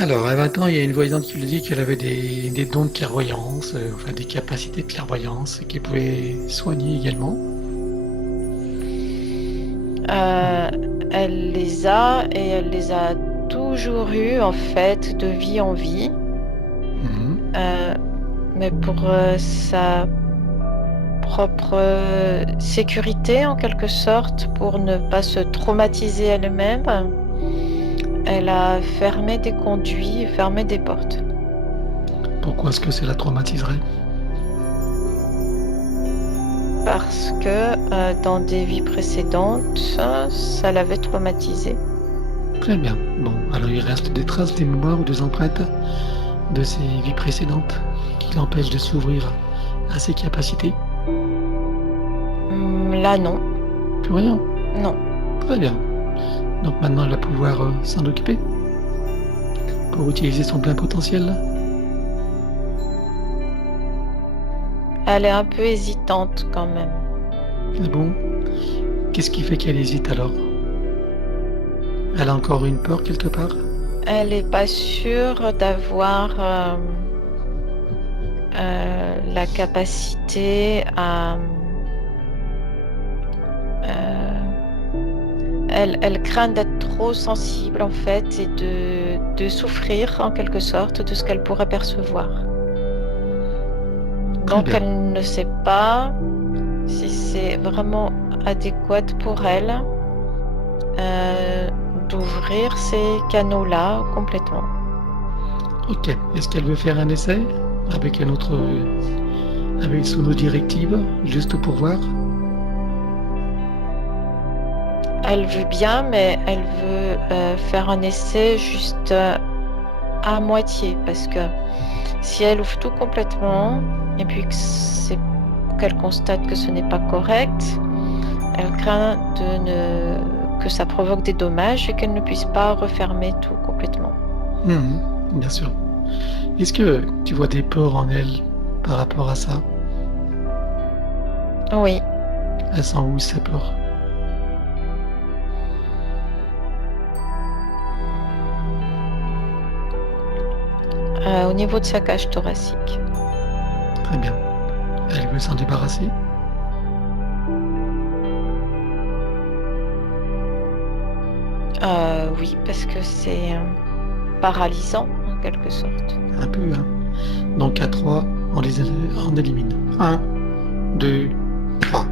Alors, à 20 ans, il y a une voyante qui lui dit qu'elle avait des dons de clairvoyance, enfin des capacités de clairvoyance, et qu'elle pouvait soigner également. Euh, Elle les a et elle les a toujours eues en fait de vie en vie, Mhm. Euh, mais pour sa propre sécurité en quelque sorte, pour ne pas se traumatiser elle-même, elle a fermé des conduits, fermé des portes. Pourquoi est-ce que cela traumatiserait? Parce que dans des vies précédentes, ça l'avait traumatisée. Très bien. Bon, alors il reste des traces, des mémoires ou des empreintes de ses vies précédentes qui l'empêchent de s'ouvrir à ses capacités? Là, non. Plus rien. Non. Très bien. Donc maintenant, elle va pouvoir s'en occuper pour utiliser son plein potentiel. Elle est un peu hésitante quand même. Ah bon? Qu'est-ce qui fait qu'elle hésite alors? Elle a encore une peur quelque part? Elle n'est pas sûre d'avoir la capacité à... elle craint d'être trop sensible en fait et de souffrir en quelque sorte de ce qu'elle pourrait percevoir. Très Donc bien. elle ne sait pas si c'est vraiment adéquat pour elle euh, d'ouvrir ces canaux-là complètement. Ok. Est-ce qu'elle veut faire un essai avec un autre, avec sous nos directives, juste pour voir? Elle veut bien, mais elle veut faire un essai juste à moitié, parce que si elle ouvre tout complètement, et puis qu'elle constate que ce n'est pas correct, elle craint que ça provoque des dommages et qu'elle ne puisse pas refermer tout complètement. Mhm, bien sûr. Est-ce que tu vois des peurs en elle par rapport à ça? Oui, Elle sent où ces peurs? au niveau de sa cage thoracique. Très bien. Elle veut s'en débarrasser? Oui, parce que c'est paralysant en quelque sorte. Un peu, hein. Donc à 3, on élimine. Un, 2, 3.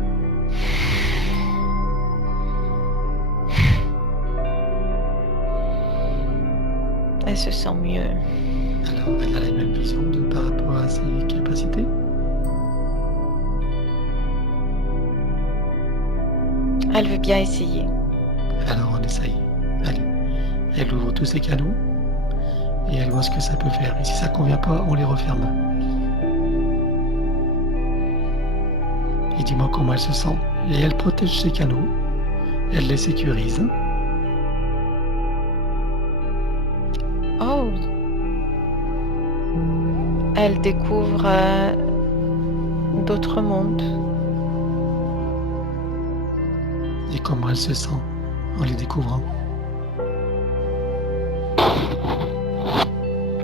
Elle se sent mieux. Alors, elle a la même vision par rapport à ses capacités? Elle veut bien essayer. Alors on essaye. Allez. Elle ouvre tous ses canaux et elle voit ce que ça peut faire. Et si ça convient pas, on les referme. Et dis-moi comment elle se sent. Et elle protège ses canaux. Elle les sécurise. Oh, elle découvre d'autres mondes. Et comment elle se sent en les découvrant.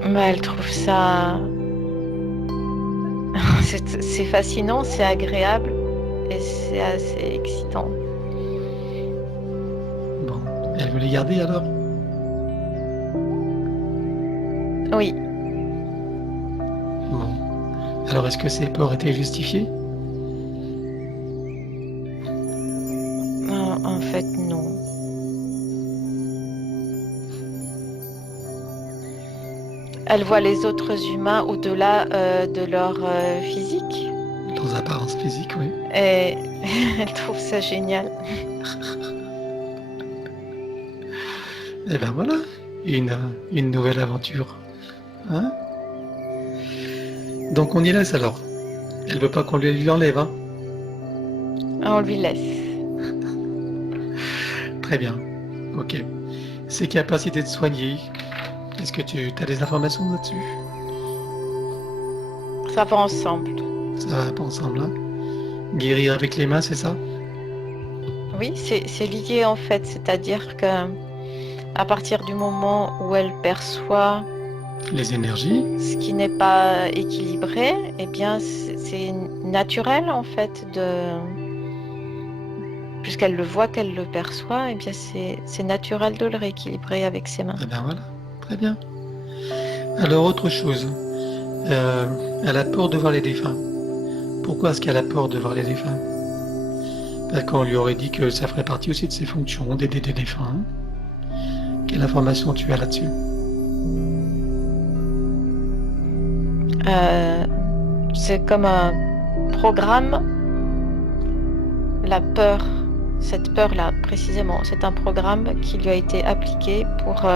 Mais elle trouve ça... c'est fascinant, c'est agréable et c'est assez excitant. Bon, elle veut les garder alors? Oui, Bon. Alors est-ce que ces peurs étaient justifiées? en fait non. Elle voit les autres humains au-delà de leur physique Leurs apparences physiques, oui. et elle trouve ça génial. Et ben voilà, une nouvelle aventure. Hein? Donc on y laisse alors. Elle veut pas qu'on lui enlève, hein? On lui laisse. Très bien. Ok. Ses capacités de soigner. Est-ce que tu as des informations là-dessus? Ça va ensemble. Ça va pas ensemble, hein? Guérir avec les mains, c'est ça? Oui, c'est lié en fait, c'est-à-dire que à partir du moment où elle perçoit Les énergies. Ce qui n'est pas équilibré, eh bien, c'est naturel en fait puisqu'elle le voit, qu'elle le perçoit, eh bien, c'est naturel de le rééquilibrer avec ses mains. Eh bien voilà, très bien. Alors autre chose, elle a peur de voir les défunts. Pourquoi est-ce qu'elle a peur de voir les défunts? Parce qu'on lui aurait dit que ça ferait partie aussi de ses fonctions, d'aider des défunts. Quelle information tu as là-dessus? C'est comme un programme. La peur, cette peur-là précisément, c'est un programme qui lui a été appliqué pour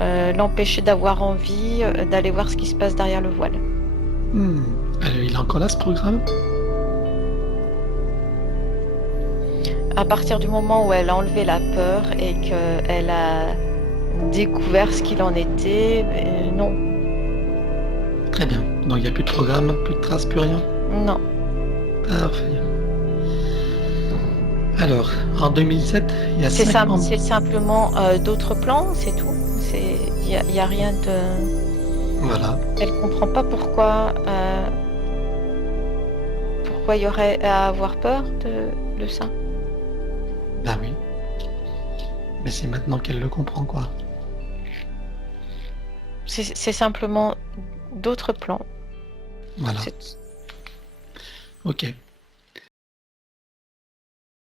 l'empêcher d'avoir envie d'aller voir ce qui se passe derrière le voile. Il est encore là ce programme? À partir du moment où elle a enlevé la peur et qu'elle a découvert ce qu'il en était, non. Très bien. Donc il n'y a plus de programme, plus de traces, plus rien? Non. Parfait. Alors, en 2007, il y a 5 membres. C'est simplement d'autres plans, c'est tout. Il y a rien de... Voilà. Elle comprend pas pourquoi il y aurait à avoir peur de ça. Ben oui. Mais c'est maintenant qu'elle le comprend, quoi. C'est simplement d'autres plans. Voilà. Ok.